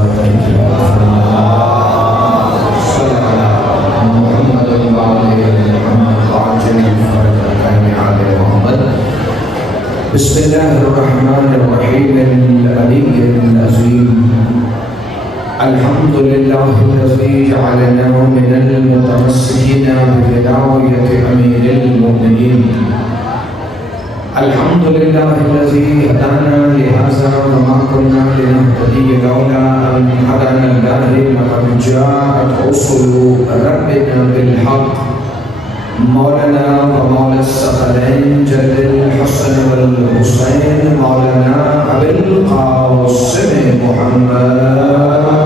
بسم الله الرحمن الرحيم العلي العظيم الحمد لله الذي جعلنا من المتمسكين بولاية أمير المؤمنين الحمد لله الذي هدانا لهذا وما كنا لنهتدي لولا أن هدانا الله لقد جاءت رسل ربنا بالحق مولانا ومولى الثقلين جد الحسن والحسين مولانا أبي القاسم محمد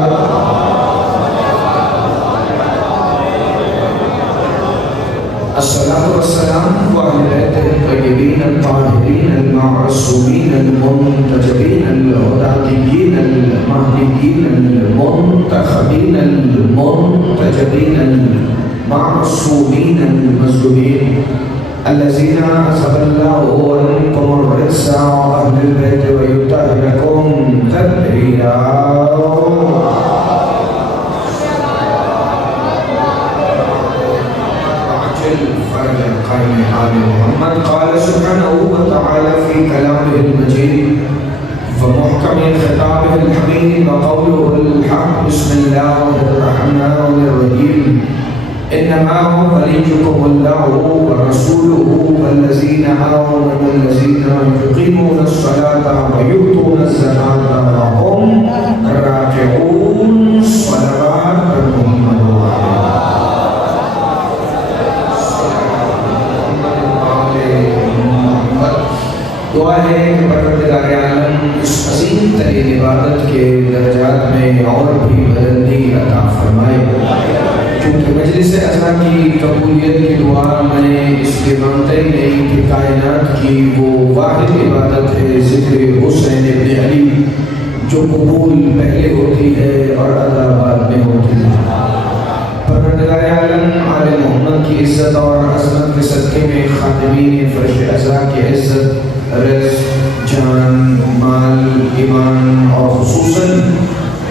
الصلاة والسلام وعلى آله الطيبين الطاهرين المعصومين المنتجبين الهداتيين المهديين المنتخبين المنتجبين المعصومين المظلومين الذين أذهب الله عنكم الرجس وأهل البيت ويطهركم تطهيرا محمد قال سبحانه وتعالى في كلامه المجيد ومحكم خطابه الحميد وقوله الحق بسم الله الرحمن الرحيم إنما وليكم الله ورسوله والذين آمنوا الذين يقيمون الصلاة ويؤتون الزكاة وهم راكعون صلوات محمد دعا ہے کہ پروردگار عالم اس عظیم ترین عبادت کے درجات میں اور بھی بلندی عطا فرمائے کیونکہ مجلس عزا کی قبولیت کی دعا میں اس لیے مانتا ہی نہیں کہ کائنات کی وہ واحد عبادت ہے ذکر حسین ابن علی جو قبول پہلے ہوتی ہے اور ادا بعد میں ہوتی ہے پروردگار عالم آل محمد کی عزت اور عظمت کے صدقے میں خادمین فرش عزا کی عزت رزق جان مال ایمان اور خصوصاً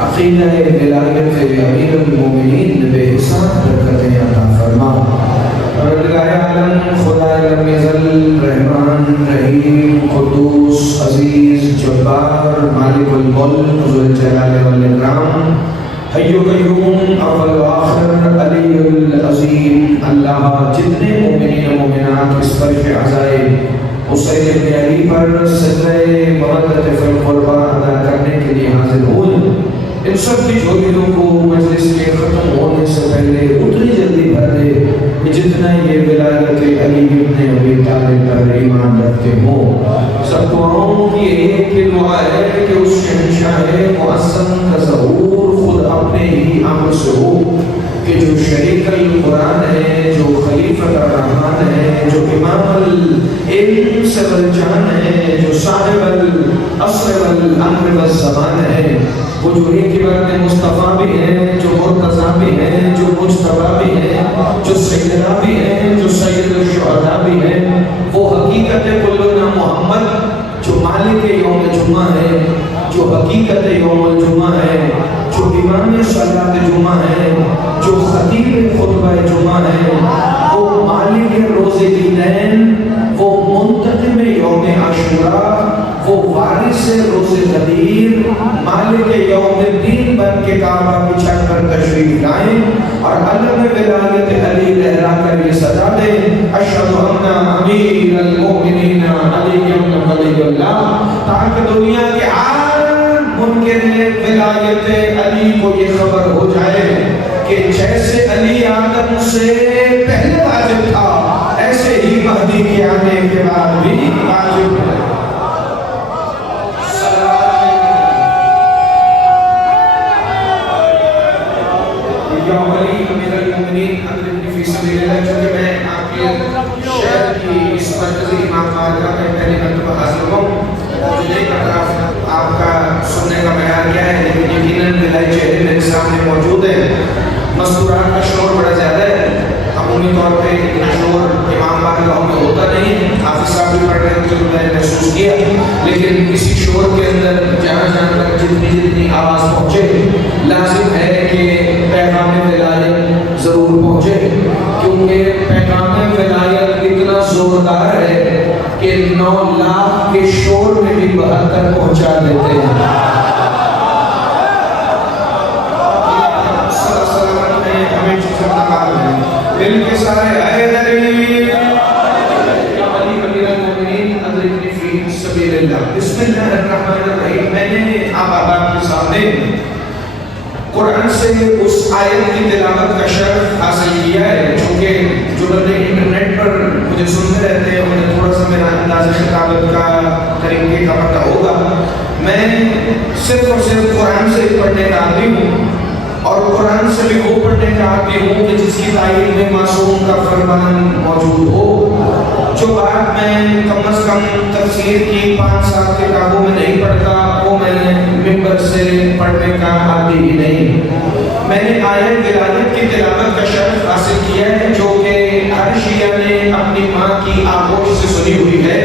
عقیدہ ولایت امیر المومنین بے حساب برکتیں عطا فرما پروردگار عالم خدا لم یزل رحمان رحیم قدوس عزیز جبار مالک الملک ذو الجلال والاکرام حی و قیوم اول و آخر علی العظیم اللہ جتنے مومنین و مومنات اس فرش عزائے حسین ابن علی پر سجدہ مودت فی القربہ ادا کرنے کے لیے حاضر ہوں ان سب کی جھولیوں کو مجلس کے ختم ہونے سے پہلے اتنی جلدی بھر دے کہ جتنا یہ ولایت علی ابن ابی طالب پر ایمان رکھتے ہو سب دعاؤں کی ایک ہی دعا ہے کہ اس شہنشاہ معظم کا ظہور خود اپنے ہی عمل سے ہو کہ جو شریک القرآن ہے جو خلیفۃ الرحمن ہے جو امام العلم سے والجان ہے جو صاحب العصر والامر والزمان ہے وہ جو ایک ہی وقت مصطفیٰ بھی ہے جو مرتضیٰ بھی ہے جو مجتبیٰ بھی ہے جو سیدنا بھی ہے جو سید الشہداء بھی ہے وہ حقیقت کلنا محمد جو مالک یوم جمعہ ہے جو حقیقت یوم الجمعہ ہے جو امام صلاۃ جمعہ ہے جو خطیب خطبہ جمعہ ہے وہ مالک روز دینین وہ منتظم یوم عاشوراء وہ وارث روز غدیر مالک یوم الدین بن کے کعبہ بچھا کر تشریف لائیں اور علم ولایت علی لہرا کر یہ صدا دیں اشہد ان امیر المؤمنین علی بن ولی اللہ تاکہ دنیا کے عالم منکر ولایت علی کو یہ خبر ہو جائے کہ جیسے علی آدم سے پہلے واجب تھا ایسے ہی مہدی کے آنے کے بعد بھی واجب ہے چونکہ میں آپ کے شہر کی اس مرکزی امام بارگاہ میں پہلی مرتبہ حاضر ہوں مجھے نہیں پتا آپ کا سننے کا معیار کیا ہے لیکن یقیناً میرے چہرے میرے سامنے موجود ہے مذکورات کا شور بڑا زیادہ ہے عمومی طور پہ اتنا شور امام بارگاہوں میں ہوتا نہیں حافظ صاحب بھی پڑھ رہے تھے میں نے محسوس کیا لیکن اسی شور کے اندر جہاں جہاں تک جتنی آواز پہنچے بھی 72 پہنچا دیتے ہیں۔ ہمیں چیزیں نکال ہیں دل کے سارے اے دلی بسم اللہ الرحمن الرحیم۔ میں نے آپ کے سامنے قرآن سے اس آیت کی تلاوت کا شرف حاصل کیا ہے، چونکہ جو بندے انٹرنیٹ پر مجھے سنتے رہتے ہیں انہیں تھوڑا سا میرا انداز خطابت کا طریقے کا پتہ ہوگا۔ میں صرف اور صرف قرآن سے پڑھنے کا عادی ہوں، اور قرآن سے بھی وہ پڑھنے کا عادی ہوں کہ جس کی تائید میں معصوم کا فرمان موجود ہو۔ جو بات میں کم از کم تفسیر کی 5 سال کے کتابوں میں نہیں پڑھتا، وہ میں نے ممبر سے پڑھنے کا عادی ہی نہیں۔ میں نے آیت ولادت کی تلاوت کا شرف حاصل کیا ہے، جو کہ ہر شیعہ نے اپنی ماں کی آغوش سے سنی ہوئی ہے،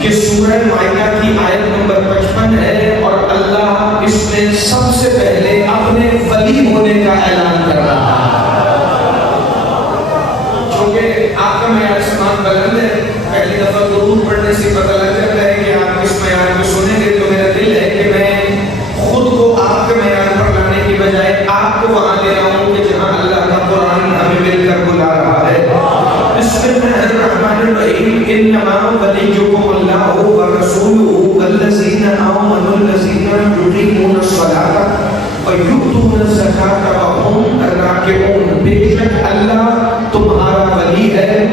کہ سورہ مائدہ کی آیت نمبر 55 ہے، اور اللہ اس میں سب سے پہلے اپنے ولی ہونے کا اعلان کر رہا ہے۔ چونکہ آپ کا معیار سمان بلند ہے، پہلی دفعہ درود پڑھنے سے پتہ لگ جاتا ہے کہ آپ کس معیار کو سنیں گے، تو میرا دل ہے کہ میں خود کو آپ کے معیار پر لانے کی بجائے آپ کو وہاں لے رہا ہوں کہ جہاں اللہ کا قرآن ہمیں مل کر بلا رہا ہے۔ بسم اللہ الرحمن الرحیم۔ انما ولیکم اللہ ورسولہ والذین آمنوا الذین یقیمون الصلاۃ ویؤتون الزکاۃ وهم راکعون۔ بے شک اللہ تمہارا ولی ہے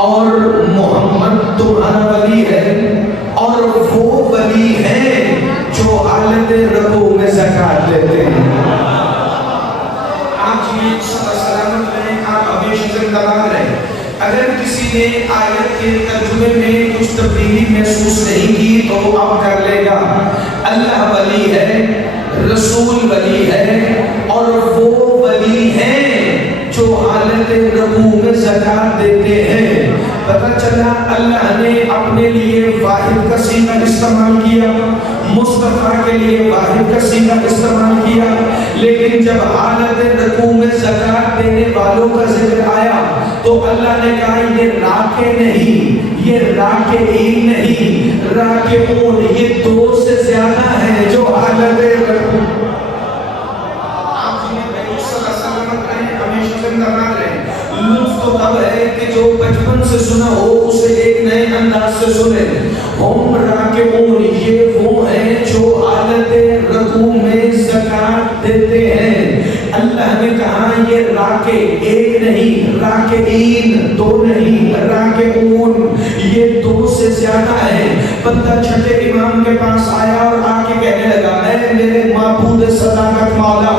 اور محمد تمہارا ولی ہے، اور وہ ولی ہیں جو حالت رکوع میں زکوٰۃ دیتے ہیں۔ آپ جی سلامت رہیں، آپ ہمیشہ زندہ باد رہیں۔ اگر کسی نے آیت کے ترجمے میں کچھ تبدیلی محسوس نہیں کی تو اب کر لے گا۔ اللہ ولی ہے، رسول ولی ہے، اور وہ ولی ہیں جو حالت رکوع میں زکوٰۃ دیتے ہیں۔ پتہ چلا اللہ نے اپنے لیے واحد کا صیغہ استعمال کیا، مصطفیٰ کے لیے واحد کا صیغہ استعمال کیا، لیکن جب حالت رکوع میں زکوٰۃ دینے والوں کا ذکر آیا تو اللہ نے کہا یہ راکع نہیں، یہ راکعین نہیں، راکعون، یہ 2 سے زیادہ ہیں جو حالت رکوع۔ آپ جی نے صلی اللہ علیہ وسلم ہمیشہ زندہ باد رہے۔ لطف تو تب ہے کہ جو بچپن سے سنا ہو اسے ایک نئے انداز سے سنے۔ ہم راکعون، یہ وہ ہیں جو حالت رکوع میں زکوٰۃ دیتے ہیں۔ اللہ نے کہا یہ راکع ایک نہیں، راکعین 2 نہیں، راکعون یہ 2 سے زیادہ ہیں۔ بندہ چھٹے امام کے پاس آیا اور آ کے کہنے لگا اے میرے معبود صداقت مولا،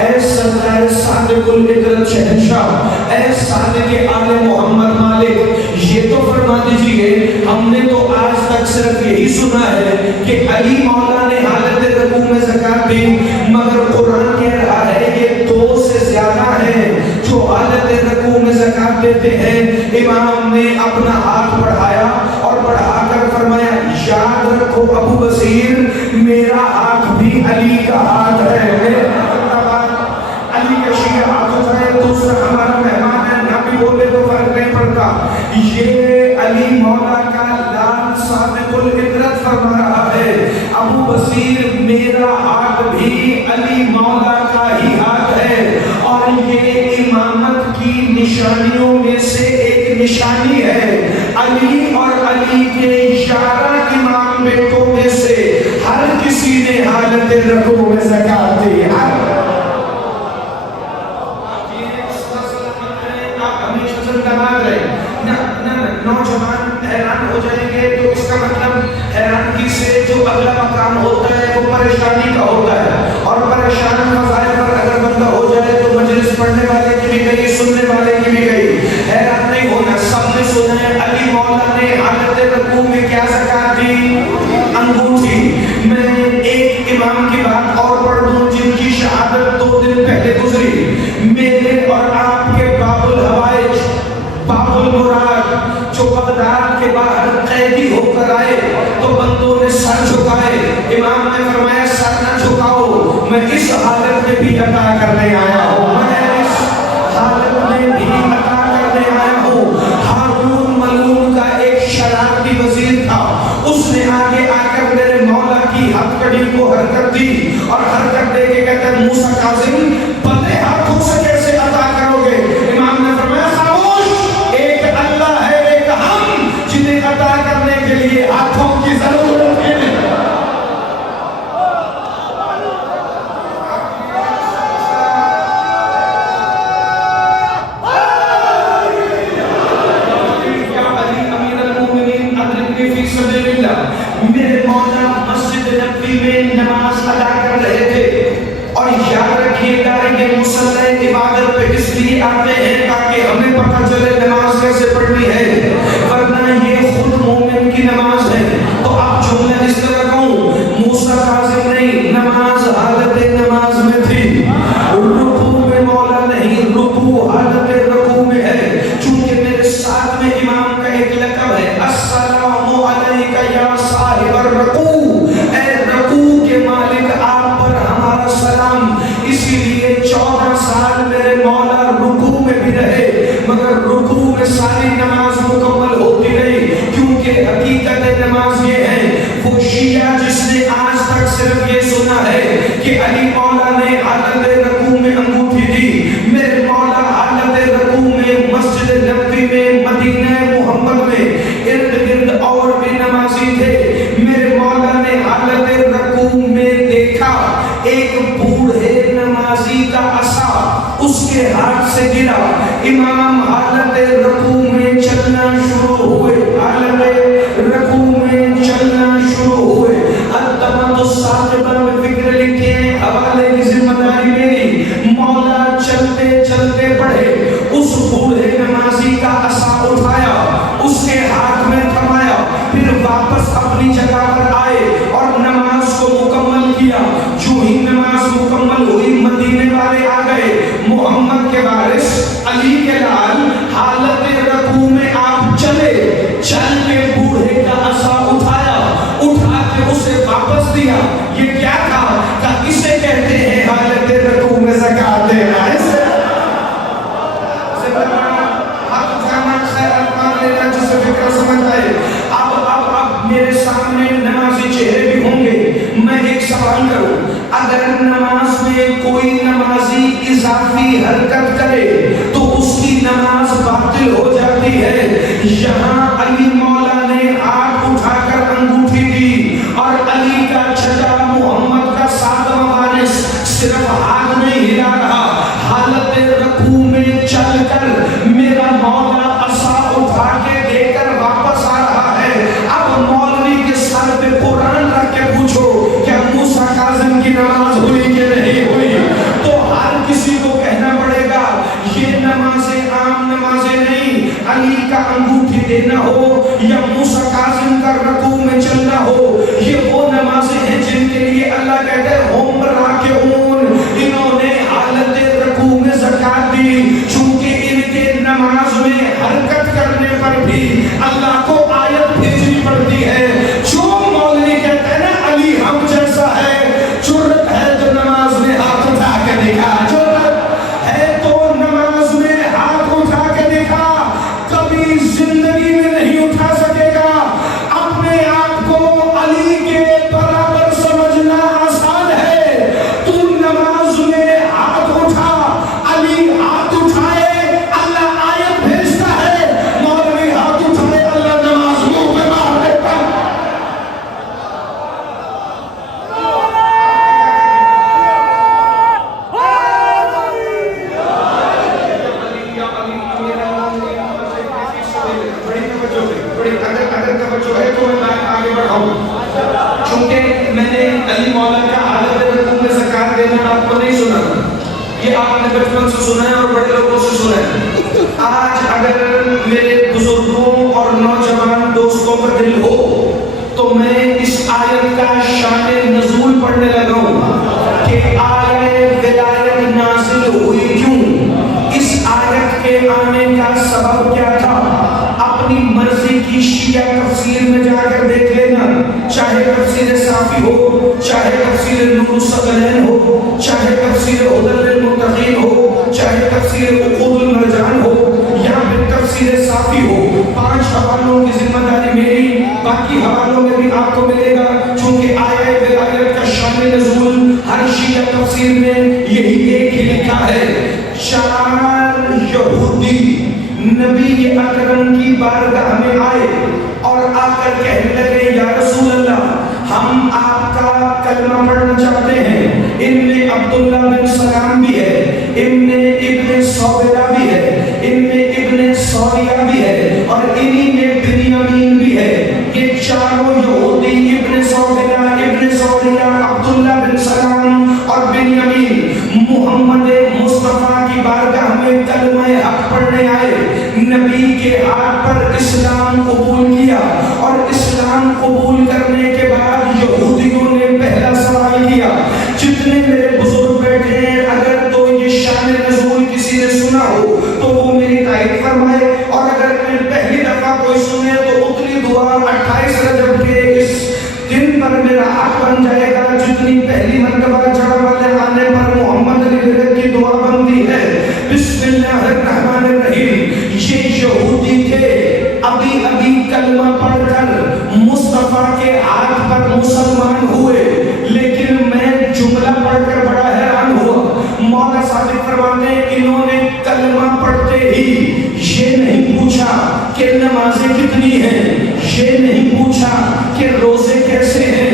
اے سردار صادق العطرت شہنشاہ، اے صادق آل محمد مالک، یہ تو فرما دیجئے ہم نے تو آج تک صرف یہی سنا ہے کہ علی مولا نے حالت رکوع میں زکوٰۃ دی، مگر قرآن کہہ رہا ہے یہ 2 سے زیادہ ہیں جو حالت رکوع میں زکوٰۃ دیتے ہیں۔ امام نے اپنا ہاتھ بڑھایا اور بڑھا کر فرمایا یاد رکھو ابو بصیر، میرا ہاتھ بھی علی کا ہاتھ ہے۔ علی کا شیعہ ہاتھ اٹھائے، دوسرا ہمارا مہمان ہے، نہ بھی بولے تو فرق نہیں پڑتا۔ یہ علی مولا کا لال صادق العطرت فرما رہا ہے ابو بصیر میرا ہاتھ بھی علی مولا کا ہی ہاتھ ہے، اور یہ امامت کی نشانیوں میں سے ایک نشانی ہے۔ علی اور علی کے 11 امام بیٹوں میں سے ہر کسی نے حالت رکوع میں زکوٰۃ دی۔ نوجوان حیران ہو جائیں گے تو اس کا مطلب حیرانگی سے جو اگلا مقام ہوتا ہے وہ پریشانی کا ہوتا ہے، اور پریشان مسائل پر اگر بندہ ہو جائے تو مجلس پڑھنے والے کی بھی گئی، سننے والے کی بھی گئی۔ حیران نہیں ہونا، سب نے سنا ہے علی مولا نے حالت رکوع میں کیا زکوٰۃ دی؟ انگوٹھی۔ میں ایک امام کی بات اور پڑھ دوں جن کی شہادت 2 دن پہلے گزری، میرے اور آپ کے باب الحوائج، باب المراد، جو بغداد کے باہر قیدی ہو کر آئے تو بندوں نے سر جھکائے، امام نے فرمایا سر نہ جھکاؤ، میں اس حالت میں بھی عطا کرنے آیا ہوں، میں اس حالت میں بھی عطا کرنے آیا ہوں۔ ہارون ملعون کا ایک شرارتی وزیر تھا، اس نے آگے آ کر حرکت دے کے کہتا ہے موسیٰ کاظم بندے ہاتھوں سے کیسے عطا کرو گے؟ امام نے فرمایا خاموش، ایک اللہ ہے ایک ہم جنہیں عطا کرنے کے لیے ہاتھوں کی ضرورت ہے۔ میرے مولا مسجد نبوی میں نماز ادا کر رہے تھے، اور یاد رکھیے گا یہ مصلی عبادت پہ اس لیے آتے ہیں تاکہ ہمیں پتہ چلے نماز کیسے پڑھنی ہے، ورنہ یہ خود مومن کی نماز ہے۔ تو آپ جملہ اس طرح کہوں، موسیٰ کاظم نہیں، نماز حالت نماز میں تھی، رکوع میں مولا نہیں، رکوع حالت رکوع میں ہے، چونکہ میرے ساتھ میں امام کا ایک لقب ہے السلام علیکہ یا صاحب الرکوع، اے رکوع کے مالک آپ پر ہمارا سلام۔ اسی لیے 14 سال میرے مولا رکوع میں بھی رہے، مگر رکوع میں ساری نماز مکمل ہوتی نہیں، کیونکہ حقیقت نماز یہ ہے۔ وہ شیعہ جس نے آج تک صرف یہ سنا ہے کہ علی مولا نے حالت رکوع میں انگوٹھی دی، میرے مولا حالت رکوع میں مسجد نبوی میں مدینہ محمد میں ارد گرد اور بھی نمازی تھے، میرے مولا نے حالت رکوع میں دیکھا ایک بوڑھے نمازی کا عصا اس کے ہاتھ سے گرا، امام حالت رکوع میں چلنا شروع ہوئے، حالت رکوع میں چلنا شروع ہوئے۔ التمت الساقبہ میں فکر لکھے، حوالے کی ذمہ داری میری، مولا چلتے چلتے بڑھے، اس بوڑھے نمازی کا عصا اٹھایا، اس کے ہاتھ میں تھمایا، پھر واپس اپنی جگہ پر آئے اور نماز کو مکمل کیا۔ جو ہی نماز مکمل ہوئی مدینے والے آ گئے، محمد کے وارث علی کے لال حالت رکوع میں آپ چلے، چل کے بوڑھے کا عصا اٹھایا، اٹھا کے اسے واپس دیا۔ یہ کیا تھا؟ کہ اسے کہتے ہیں حالت رکوع میں زکوٰۃ دینا۔ میرے سامنے نمازی چہرے بھی ہوں گے، میں ایک سوال کروں، اگر نماز میں کوئی نمازی اضافی حرکت کرے تو اس کی نماز باطل ہو جاتی ہے۔ یہاں علی مولا نے ہاتھ اٹھا کر انگوٹھی دی، اور علی کا چھٹا محمد کا 7واں وارث صرف ہاتھ نہیں ہلا رہا، حالت رکوع میں چل کر میرا مولا عصا اٹھا کے دے کر واپس آ رہا ہے۔ اب مولوی کے سر پہ قرآن رکھ کے پوچھو کیا موسیٰ کاظم کی نماز ہوئی کہ نہیں ہوئی؟ تو ہر کسی کو کہنا پڑے گا یہ نمازیں عام نمازیں نہیں، علی کا انگوٹھی دینا ہو یا موسیٰ کاظم کا رکوع میں چلنا ہو، یہ وہ نمازیں ہیں جن کے لیے اللہ کہتے ہیں ہم راکعون، انہوں نے حالت رکوع میں زکوٰۃ دی، چونکہ ان کے نماز میں حرکت کرنے پر بھی اللہ کو آیت بھیجنی پڑتی ہے۔ جو مولوی کہتے ہیں نا علی ہم جیسا ہے، جرت ہے تو نماز میں ہاتھ اٹھا کے دکھا، جرت ہے تو نماز میں ہاتھ اٹھا کے دکھا، کبھی زندگی میں نہیں اٹھا سکے گا۔ اپنے آپ کو علی کے برابر سمجھنا آسان ہے، تو نماز میں ہاتھ اٹھا، علی ہاتھ اٹھائے اللہ آیت بھیجتا ہے، مولوی ہاتھ اٹھائے اللہ نماز منہ پہ مار دیتا ہے۔ اگر توجہ ہے تو میں آگے بڑھاؤں، چونکہ میں نے علی مولا کا حالت رکوع میں زکوٰۃ دینا آپ کو نہیں سنا، یہ آپ نے بچپن سے سنا ہے اور بڑے لوگوں سے سنا ہے۔ آج اگر میرے بزرگوں اور نوجوان دوستوں کا دل ہو تو میں اس آیت کا شان نزول پڑھنے لگا ہوں کہ آیت ولایت نازل ہوئی کیوں، اس آیت کے آنے کا سبب کیا تھا۔ اپنی مرضی کی شیعہ تفسیر میں جا کر دیکھ لینا، چاہے تفسیر صافی ہو، چاہے تفسیر نور الثقلین ہو، چاہے تفسیر ہدی للمتقین ہو، چاہے تفسیر عقود المرجان ہو، یا پھر تفسیر صافی ہو۔ 5 حوالوں کی ذمہ داری میری، باقی حوالوں میں بھی آپ کو ملے گا، چونکہ آیت ولایت کا شان نزول ہر شیعہ شیعہ تفسیر میں یہی ایک ہی لکھا ہے، 4 یہودی نبی اکرم کی بارگاہ میں آئے اور آ کر کہنے لگے یا رسول اللہ ہم آپ کا کلمہ پڑھنا چاہتے ہیں۔ ان میں عبداللہ بن سلام بھی ہے، ان میں ابن صوبیہ بھی ہے، ان میں ابن سوریہ بھی ہے، اور انہی میں بنیامین بھی ہے۔ یہ چاروں یہودی ابن صوبیہ، ابن سوریہ، عبداللہ بن سلام اور بنیامین محمد مصطفیٰ کی بارگاہ میں کلمہ حق پڑھنے آئے، نبی کے ہاتھ پر اسلام قبول کیا، اور اسلام قبول کرنے کے بعد یہودیوں نے پہلا سوال کیا، جتنے میرے بزرگ بیٹھے ہیں اگر تو یہ شان نزول کسی نے سنا ہو تو وہ میری تائید فرمائے، اور اگر پہلی دفعہ کوئی سنے تو اتنی دعا 28 رجب کے اس دن پر میرا حق بن جائے گا جتنی پہلی مرتبہ چڑھ والے آنے پر محمد علی کی دعا بنتی ہے۔ بسم اللہ الرحمن الرحیم۔ یہ یہودی تھے، ابھی ابھی کلمہ پڑھ کر مصطفیٰ کے ہاتھ پر مسلمان ہوئے، لیکن میں جملہ پڑھ کر بڑا حیران ہوا۔ مولا صادق فرماتے ہیں انہوں نے کلمہ پڑھتے ہی یہ نہیں پوچھا کہ نمازیں کتنی ہیں، یہ نہیں پوچھا کہ روزے کیسے ہیں،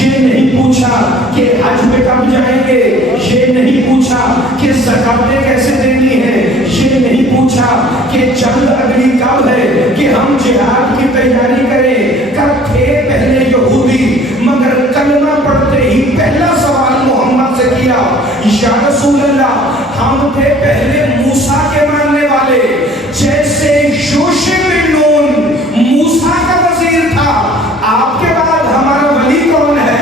یہ نہیں پوچھا کہ حج پہ کب جائیں گے، یہ نہیں پوچھا کہ زکاتیں کیسے دینی ہیں، یہ نہیں پوچھا کہ جنگ اگلی کب ہے کہ ہم جہاد کی تیاری کریں۔ کب تھے پہلے یہودی، مگر کلمہ پڑھتے ہی پہلا سوال محمد سے کیا یا رسول اللہ ہم تھے پہلے موسیٰ کے ماننے والے، جیسے یوشع بن نون موسیٰ کا وزیر تھا، آپ کے بعد ہمارا ولی کون ہے؟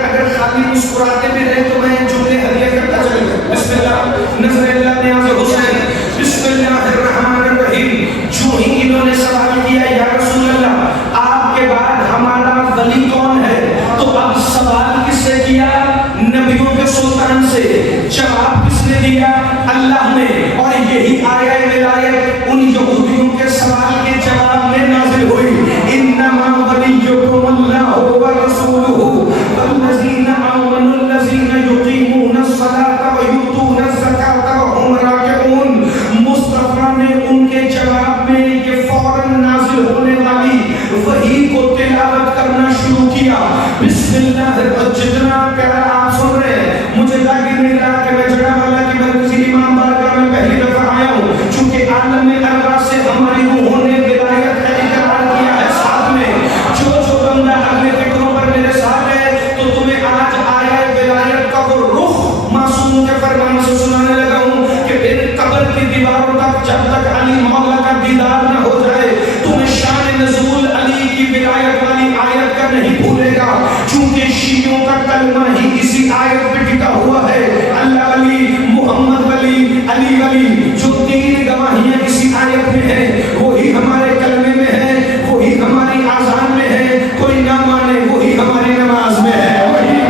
اگر خالی مسکراتے بھی رہے تو میں جملے ہدیہ کرتا چلوں۔ بسم اللہ، نظر اللہ نیاز حسین، بسم اللہ الرحمن الرحیم۔ جو ہی انہوں نے سوال کیا یا رسول اللہ آپ کے بعد ہمارا ولی کون ہے، تو اب سوال کس سے کیا؟ نبیوں کے سلطان سے۔ جواب کس نے دیا؟ اللہ نے۔ اور یہی آیہ ولایت ان یہودیوں کے سوال کے جواب میں نازل ہوئی، انما ولیکم اللہ ورسولہ والذین آمنوا الذین یقیمون الصلاۃ ویؤتون الزکاۃ وہم راکعون۔ مصطفیٰ نے ان کے جواب میں یہ فوراً نازل ہونے والی وحی کو تلاوت کرنا شروع کیا۔ بسم اللہ، جتنا پیارا آپ سن رہے ہیں مجھے ظاہر نہیں رہا کہ میں جڑا والا کی مرکزی امام بارگاہ میں پہلی دفعہ آیا ہوں، چونکہ عالم ارواح سے ہماری روحوں نے ولایت کا اقرار کیا ہے ساتھ میں۔ جو بندہ اگلے فکروں پر میرے ساتھ ہے تو تمہیں آج آیا ولایت کا وہ رخ معصوم کے فرمان سے سنانے لگا ہوں کہ پھر قبر کی دیواروں تک جب تک علی مولا کا دیدار نہ ہو جائے تمہیں شان نزول علی کی ولایت والی آیت کا نہیں بھولے گا، چونکہ شیعوں کا کلمہ ہی اسی آیت پہ ٹکا ہوا ہے، اللہ ولی، محمد ولی، علی ولی۔ جو 3 گواہیاں اسی آیت میں ہیں وہی ہمارے کلمے میں ہے، وہی ہماری آذان میں ہے، کوئی نہ مانے وہی ہماری نماز میں ہے، وہی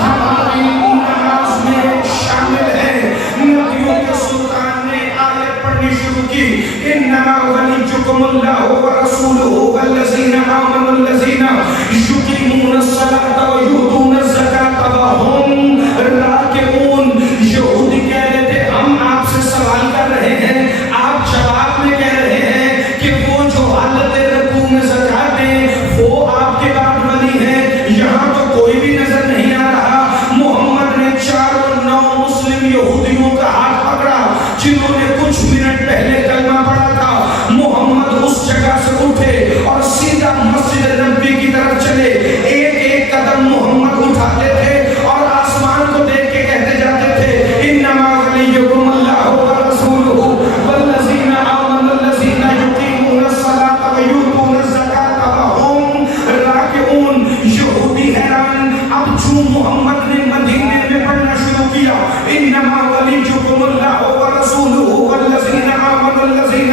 ہماری نماز میں شامل ہے۔ نبیوں کے سلطان نے آیت پڑھنی شروع کی، انما ولیکم اللہ ورسولہ والذین آمنوا الذین یقیمون الصلاۃ ویؤتون الزکاۃ وہم راکعون۔ یہودی کہہ رہے تھے ہم آپ سے سوال کر رہے ہیں، آپ جواب میں کہہ رہے ہیں کہ وہ جو حالت رکوع میں زکات دیں وہ آپ کے بعد ولی ہے، یہاں تو کوئی بھی نظر نہیں آ رہا۔ محمد نے 4 9 مسلم یہودیوں کا ہاتھ پکڑا جنہوں نے کچھ منٹ پہلے کلمہ پڑھا تھا۔ محمد اس جگہ سے اٹھے اور سیدھا مسجد نبوی کی طرف چلے، ایک ایک قدم محمد اٹھاتے تھے اور آسمان کو دیکھ کے کہتے جاتے تھے انما ولیکم اللہ ورسولہ والذین آمنوا الذین یقیمون الصلاۃ ویؤتون الزکاۃ وہم راکعون۔ یہودی حیران، اب جو محمد نے مدینے میں پڑھنا شروع کیا انما ولیکم اللہ ورسولہ والذین آمنوا الذین،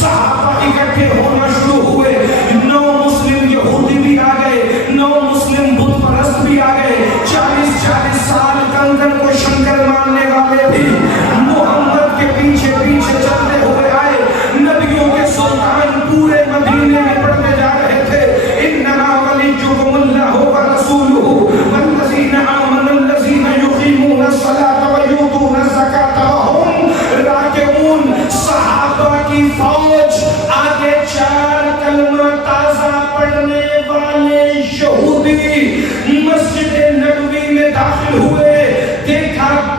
صحابہ اکٹھے ہونا شروع ہوئے، 9 مسلم یہودی بھی آ گئے، 9 مسلم بت پرست بھی آ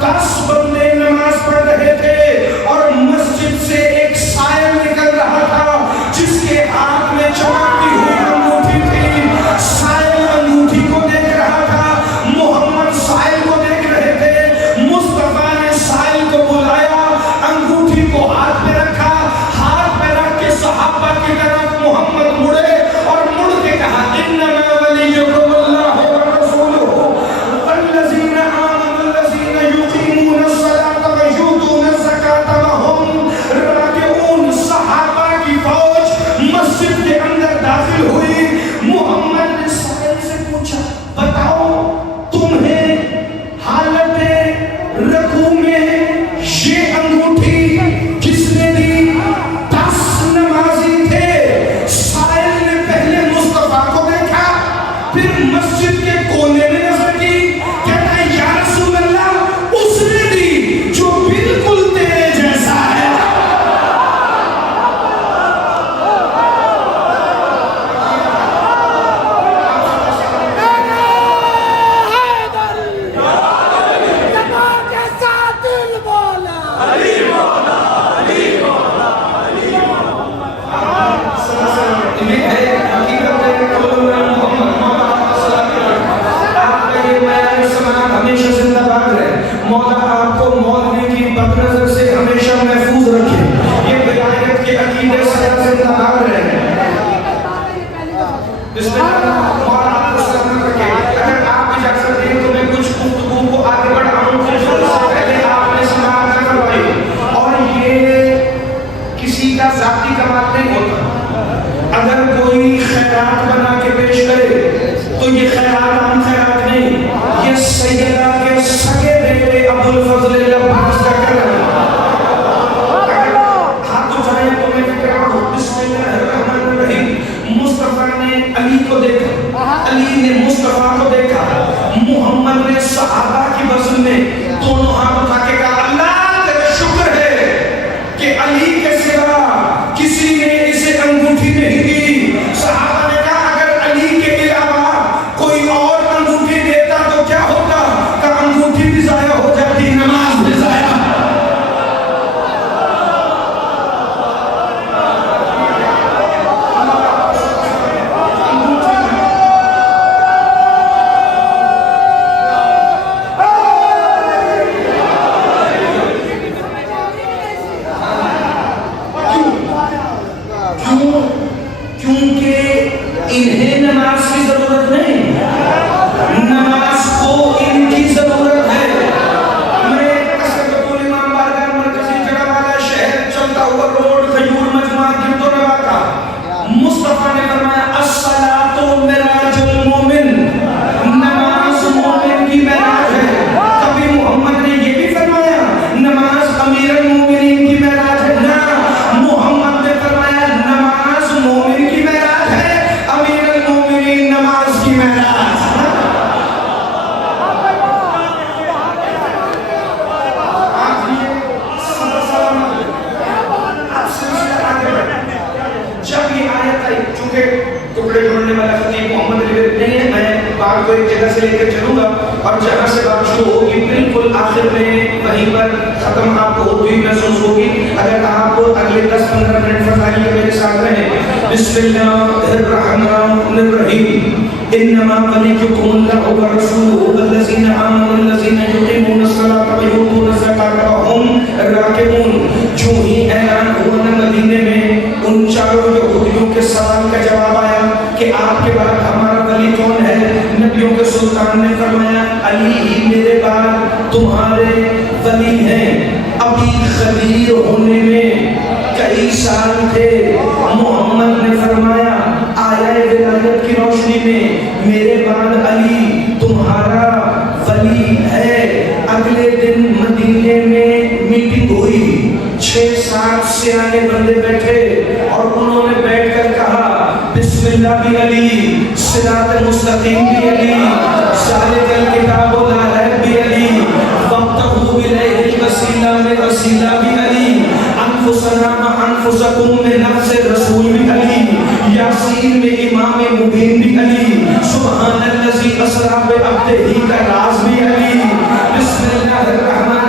10 بندے نماز پڑھ رہے تھے اور مسجد سے ایک سائل نکل رہا تھا جس کے ہاتھ میں چمکتی ہوئی انگوٹھی تھی. سائل انگوٹھی کو دیکھ رہا تھا, محمد سائل کو دیکھ رہے تھے. مصطفیٰ نے سائل کو بلایا, انگوٹھی کو ہاتھ پہ رکھا, ہاتھ پہ رکھ کے صحابہ کی طرف محمد مڑے اور مڑ کے کہا انما ولیکم اللہ ورسولہ والذین آمنوا الذین یقیمون الصلاة ویؤتون الزکاة وهم راکعون. صحابہ کی فوج مسجد کے اندر داخل ہوئی. محمد نے سائل سے پوچھا, بتاؤ تمہیں حالت رکوع میں یہ انگوٹھی کس نے دی؟ 10 نمازی تھے. سائل نے پہلے مصطفیٰ کو دیکھا, پھر مسجد کے کونے میں نظر کی, کہتا ہے یا رسول اللہ اس نے دی جو بالکل تیرے جیسا ہے. ہمیشہ زندہ باد رہے, مولا آپ کو مولوی کی بد نظر سے ہمیشہ محفوظ رکھے. یہ ولایت کے عقیدے سے زندہ باد رہے. بسم اللہ, مولا آپ کو سلامت رکھے. اگر آپ اجازت دیں تو میں کچھ گفتگو کو آگے بڑھاؤں کہ جو اس سے پہلے آپ نے سماعت نہ کروائی. اور یہ کسی کا ذاتی کمال نہیں ہوتا. اگر کوئی خیرات بنا کے پیش کرے تو یہ خیرات عام خیرات نہیں, یہ سیدہ کے سگے بیٹے ابو الفضل العباس کا کرم. اگر ہاتھ اٹھائیں تو میں فکر کروں. بسم اللہ الرحمن الرحیم. مصطفیٰ نے علی کو دیکھا, علی نے مصطفیٰ کو دیکھا. محمد نے صحابہ کی وزن میں دونوں ہاتھ اٹھا کے کہا اللہ تیرا شکر ہے کہ علی کے سوا کسی نے اسے انگوٹھی نہیں دی. صحابہ نے کہا اگر علی کے علاوہ کوئی اور انگوٹھی دیتا تو کیا ہوتا؟ کہ انگوٹھی بھی ضائع ہو جاتی, نماز بھی ضائع. کیونکہ انہیں نماز کی ضرورت نہیں, نماز کو ان کی ضرورت ہے. میں قصر بطول امام بارگاہ مرکزی جگہ والا شہر چلتا ہوا روڈ کھجور مجموعہ گرد و نواح کا. مصطفیٰ نے فرمایا الصلاۃ معراج المومن, نماز مومن کی معراج ہے. کبھی محمد نے یہ بھی فرمایا نماز امیر المومنین کی معراج ہے؟ نہ, محمد نے فرمایا نماز مومن کی معراج ہے, امیر المومنین نماز کی معراج. جب یہ آیت آئی, چونکہ ٹکڑے ڈھونڈنے والا خطیب محمد علی نہیں ہے, میں بات کو ایک جگہ سے لے کر چلوں گا اور جہاں سے بات شروع ہوگی بالکل آخر میں وہیں پر ختم آپ کو ہوتی ہوئی محسوس ہوگی. اگر آپ اگلے 10-15 منٹ فضائی کے میرے ساتھ رہیں. بسم اللہ الرحمن الرحیم. انما ولیکم اللہ ورسولہ والذین آمنوا الذین یقیمون الصلاۃ ویؤتون الزکاۃ وهم راکعون. جو ہی اعلان ہوا نا مدینے میں, ان چاروں یہودیوں کے سوال کا جواب آیا کہ آپ کے بعد ہمارا ولی کون ہے؟ نبیوں کے سلطان نے فرمایا علی ہی میرے بعد تمہارے ولی ہیں. ابھی خلیل ہونے میں کئی سال تھے. محمد نے فرمایا آیا ولایت کی روشنی میں میرے بعد علی تمہارا ولی ہے. اگلے دن مدینے میں میٹنگ ہوئی, 6-7 سیانے بندے بیٹھے اور انہوں نے بیٹھ کر کہا بسم اللہ بھی علی, صراط مستقیم بھی علی, ذالک الکتاب لا ریب بھی علی, وابتغوا الیہ الوسیلہ میں وسیلہ بھی علی, انفسنا وانفسکم میں نفس رسول بھی علی, یاسین میں امام مبین بھی علی, سبحان الذی اسریٰ بعبدہ کا راز بھی علی. بسم اللہ الرحمن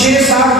6-7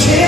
6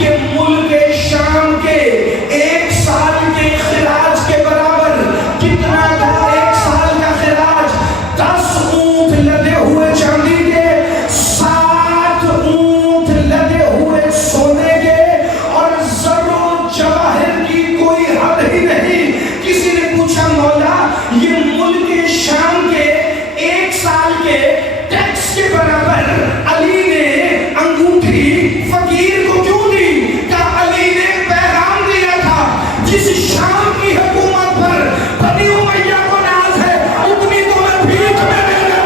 کہ ملک شام کے 1 سال کے خراج کے برابر کتنا تھا؟ 1 سال کا خراج 10 اونٹ لدے ہوئے چاندی کے، 7 اونٹ لدے ہوئے سونے کے، اور زر و جواہر کی کوئی حد ہی نہیں۔ کسی نے پوچھا مولا یہ ملک شام کے 1 سال کے ٹیکس کے برابر علی نے انگوٹھی فقیر کو کیوں دی؟ کہا علی نے پیغام دیا تھا جس شام کی حکومت پر بنی امیہ کو ناز ہے اتنی تو میں بھیک میں دے گا۔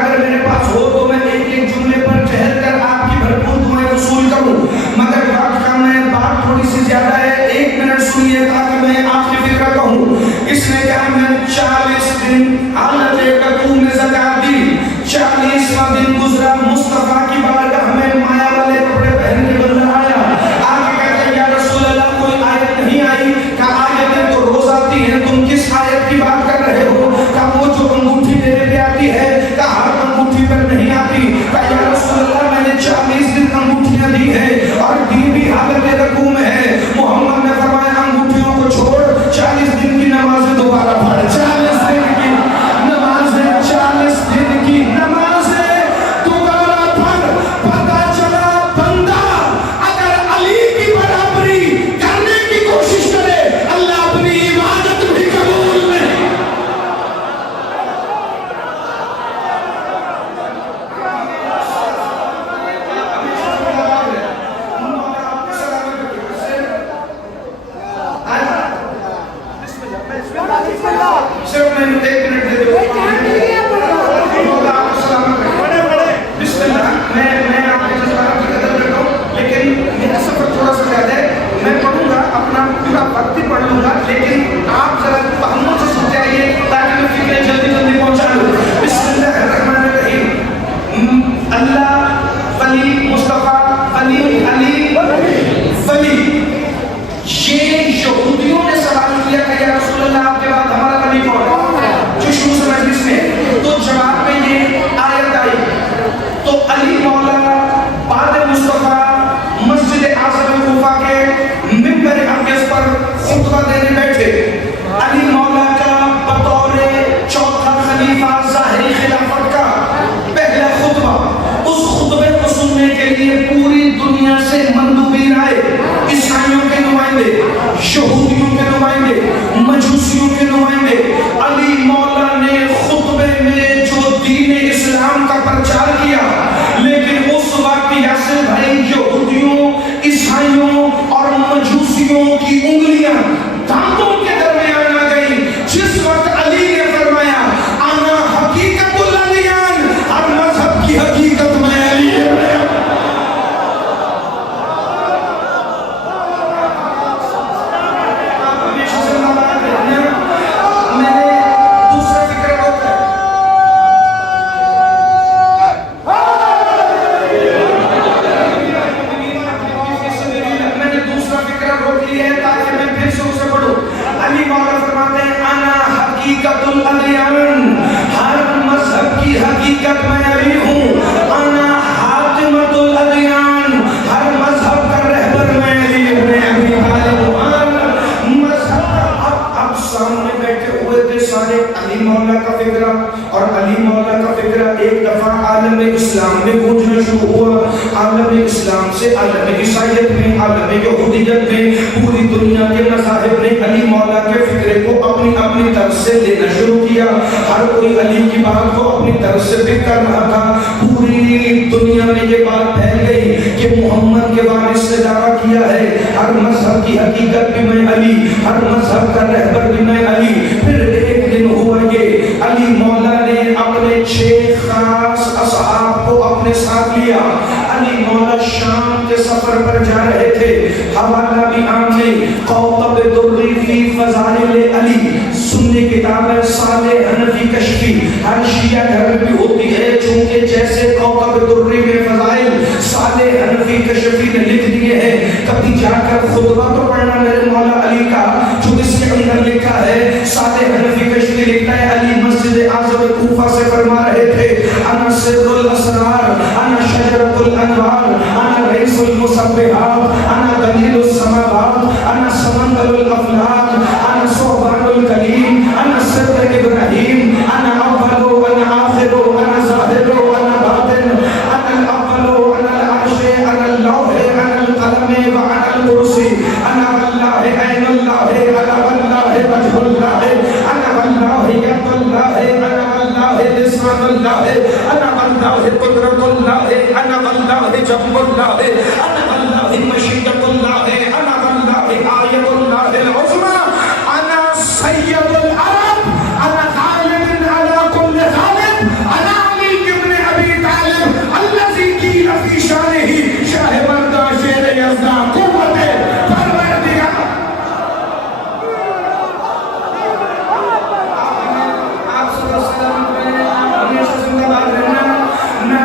اگر میرے پاس ہو تو میں ایک جملے پر ٹھہر کر آپ کی بھرپور دعائیں وصول کروں، مگر وقت کا میں بات تھوڑی سی زیادہ ہے، 1 منٹ سنیے تاکہ میں آخری فکرہ کہوں۔ اس نے کہا میں 40 دن حالت قدوم میں زکات دی، 40واں دن گزرا، مصطفیٰ کی بارگاہ میں مایا والے کپڑے پہن کے بندہ آیا، آگے کہتا ہے یا رسول اللہ کوئی آیت نہیں آئی؟ کہا آیتیں تو روز آتی ہیں، تم کس آیت کی بات کر رہے ہو؟ کہا وہ جو انگوٹھی میرے پہ آتی ہے، کہا ہر انگوٹھی پر نہیں آتی۔ کہا یا رسول اللہ میں نے 40 دن انگوٹھیاں دی ہیں اور دین بھی حالت رکوع میں ہے۔ محمد نے فرمایا انگوٹھیوں کو چھوڑ، 40 دن کی نمازیں دوبارہ پڑھ، 40 دن کی نمازیں، 40 دن کی نمازیں دوبارہ پڑھ۔ پتہ چلا بندہ اگر علی کی برابری کرنے کی کوشش کرے اللہ اپنی عبادت بھی قبول نہیں۔ صرف میں 1 منٹ دے دو۔ بسم اللہ، میں آپ کے جذبات کی قدر کرتا ہوں، لیکن میرا سفر تھوڑا سا زیادہ ہے، میں پڑھوں گا اپنا پورا وقت ہی پڑھ لوں گا، لیکن آپ ذرا تحمل سے سنتے آئیے تاکہ میں فکریں جلدی جلدی پہنچا لوں۔ بسم اللہ الرحمن الرحیم۔ اللہ، ولی، مصطفیٰ، علی، علی، ولی۔ یہ یہودیوں نے سوال کیا کہ یا رسول اللہ آپ کے بعد ہمارا ولی کون ہے؟ جو شروع سے مجلس میں، تو جواب میں یہ آیت آئی، تو علی مولا بعد مصطفیٰ مسجد اعظم کوفہ کے منبر اقدس پر خطبہ دینے بیٹھے۔ علی مولا کا بطور 4تھا خلیفہ ظاہری خلافت کا پہلا خطبہ، اس خطبے کو سننے کے لیے پوری دنیا سے مندوبین آئے، عیسائیوں کے نمائندے، یہودیوں کے نمائندے، مجوسیوں کے نمائندے۔ علی مولا نے خطبے میں جو دین اسلام کا پرچار کیا، لیکن اس وقت یاسر بھائی یہودیوں، عیسائیوں اور مجوسیوں کی انگلیاں دانتوں کے درمیان آ گئی۔ جس وقت علی نے فرمایا انا حقیقت الادیان، ہر مذہب کی حقیقت میں علی ہے۔ اور علی مولا کا فکرہ ایک دفعہ عالم اسلام میں گونجنا شروع ہوا۔ عالم اسلام سے عالم عیسائیت میں، عالم یہودیت میں، پوری دنیا کے مذاہب نے علی مولا کے فکرے کو اپنی اپنی طرف سے لینا شروع کیا۔ ہر کوئی علی کی بات کو اپنی طرف سے پک کر رہا تھا۔ پوری دنیا میں یہ بات پھیل گئی کہ محمد کے وارث نے دعویٰ کیا ہے ہر مذہب کی حقیقت بھی میں علی، ہر مذہب کا رہبر بھی میں علی۔ پھر ایک دن ہوا یہ، علی مولا نے اپنے 6 خاص اصحاب کو اپنے ساتھ شیعہ گھر میں بھی ہوتی ہے، چونکہ جیسے کوکب درری میں فضائل صالح حنفی کشفی نے لکھ دیے ہیں، کبھی جا کر خطبہ تو پڑھنا میرے مولا علی کا، جو اس کے اندر لکھا ہے صالح حنفی کشفی لکھتا ہے علی مسجد اعظم کوفہ سے فرما رہے تھے انا سر الاسرار انا شجرۃ الانوار انا رئیس المسبحات انا دلیل السماوات انا سمندر الافلاک انا صوبان الکلیم انا سر ابراہیم انا اول وانا آخر وانا ظاہر وانا باطن انا الاول وانا العرش انا اللوح انا القلم وانا الکرسی انا واللہ عین اللہ انا واللہ وجہ اللہ انا واللہ ید اللہ انا واللہ لسان اللہ انا واللہ قدرت اللہ انا واللہ جنب اللہ انا واللہ مشیت اللہ انا واللہ آیت اللہ العظمی انا سید العرب انا غالب علی کل غالب انا علی ابن ابی طالب الذی قیل فی شانہ شاہ مردہ شیر یزدہ قوت پروردگار۔ آپ صلی اللہ علیہ وسلم ہمیشہ زندہ باد رہنا، نہ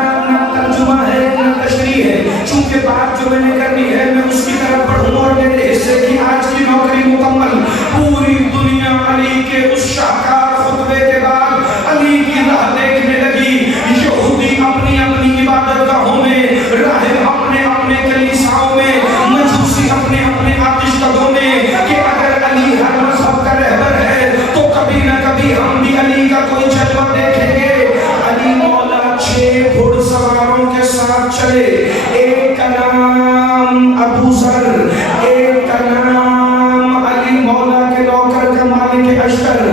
ترجمہ ہے نہ تشریح ہے، چونکہ بات جو میں نے کرنی ہے میں اس کی طرف پڑھوں اور میرے حصے کی آج کی نوکری مکمل۔ پوری دنیا علی کے اس شاہکار خطبے کے بعد علی کی راہ دیکھنے لگی، یہودی اپنی اپنی عبادت گاہوں میں، راہب اپنے اپنے کلیساؤں میں، مجوسی اپنے اپنے آتش کدوں میں، کہ اگر علی ہر مذہب کا رہبر ہے تو کبھی نہ کبھی ہم بھی علی کا کوئی جلوہ دیکھیں گے۔ علی مولا 6 گھڑ سواروں کے ساتھ چلے، ایک کا نام ابو ذر، ایک کا نام علی مولا کے نوکر کا مالک اشتر،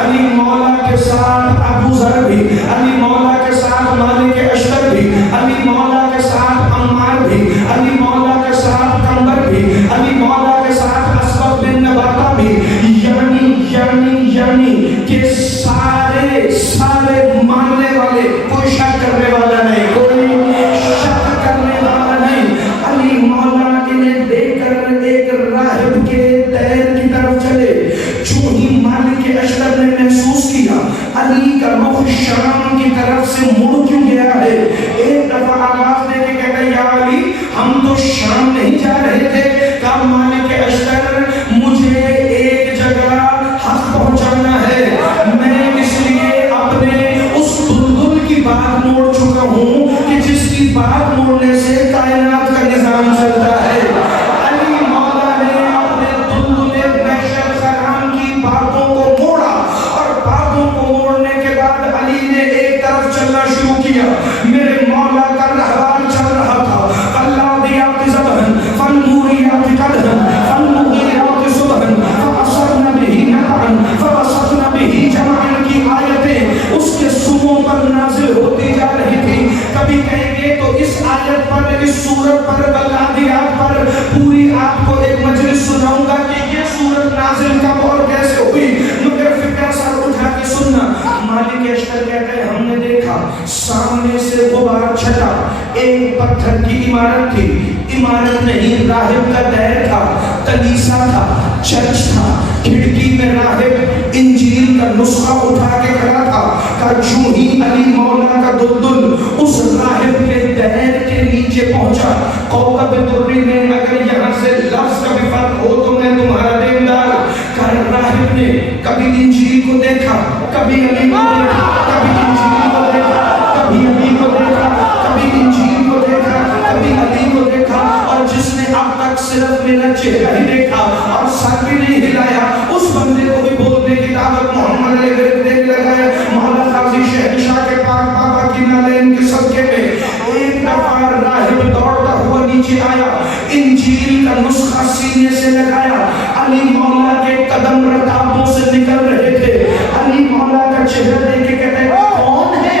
علی مولا کے ساتھ ابو ذر بھی، علی مولا کے ساتھ مالک اشتر بھی، علی مولا کے ساتھ عمار بھی، علی مولا کے ساتھ کمبر بھی، علی مولا کے ساتھ اسباب بن نباتہ بھی، یعنی کہ سارے ماننے والے، کوئی شک کرنے والا نہیں، کوئی شک کرنے والا نہیں۔ علی مولا انہیں دیکھ کر ایک راہب کے دیر کی طرف چلے، جو ہی مالک اشتر نے محسوس کیا علی کا رخ شام کی طرف سے مڑ کیوں گیا ہے، ایک دفعہ آواز دے کے کہتا یا علی ہم تو شام نہیں جا رہے تھے، کہا مالک اشتر مجھے ایک جگہ حق پہنچانا ہے، میں اس لیے اپنے اس دلدل کی بات موڑ چکا ہوں کہ جس کی بات موڑنے سے کائنات کا نظام چلتا ہے۔ علی مولا نے اپنے دلدل محشر خرام کی باتوں کو موڑا، اور باتوں کو موڑنے کے بعد علی نے ایک طرف چلنا شروع کیا۔ میرے مولا کا رہبر چل رہا تھا، فالعادیات ضبحا فالموریات قدحا فالمغیرات صبحا فأثرن به نقعا فوسطن به جمعا کی آیتیں اس کے سنوں پر نازل ہوتی جا رہی تھی۔ کبھی کہیں گے تو اس آیت پر، اس سورت پر، بلادیات پر پوری آپ کو ایک مجلس سناؤں گا کہ یہ سورت نازل کب اور کیسے ہوئی، مگر فکر سر اٹھا کے سننا۔ مالک اشتر کہتے ہیں ہم نے دیکھا سامنے سے غبار چھٹا، ایک پتھر کی عمارت تھی، عمارت نہیں راہب کا دیر تھا، کلیسا تھا، چرچ تھا، کھڑکی میں راہب انجیل کا نسخہ اٹھا کے کھڑا تھا، کہ جو ہی علی مولا کا دلدل اس راہب کے دیر کے نیچے پہنچا، کوکب درری میں اگر یہاں سے لفظ کا بھی فرق ہو تو میں تمہارا دیندار، کہ راہب نے کبھی انجیل کو دیکھا، کبھی علی کو دیکھا، کبھی انجیل کو دیکھا، کبھی علی کو دیکھا، کبھی انجیل کو دیکھا، کبھی علی کو دیکھا، اور جس نے اب تک صرف میرا چہرہ ہی دیکھا اور سر بھی نہیں ہلایا، اس بندے کو بھی بولنے کی دعوت محمد علیہ دینے لگا ہے۔ مولا قاضی شہنشاہ کے پاک بابا کی نالین کے صدقے میں ایک دفعہ راہب دوڑتا ہوا نیچے آیا، انجیل کا نسخہ سینے سے لگایا، علی مولا کے قدم رکابوں سے نکل رہے تھے، علی مولا کا چہرہ دیکھ کے کہتے ہیں کون ہے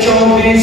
24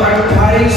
28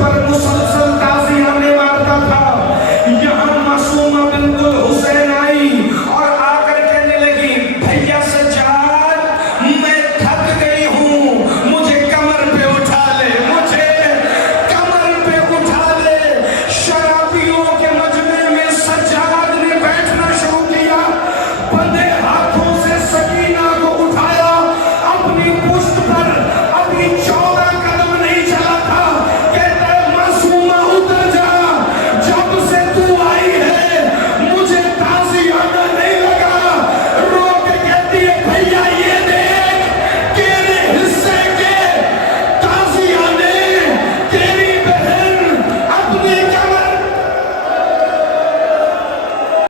پر مسلسل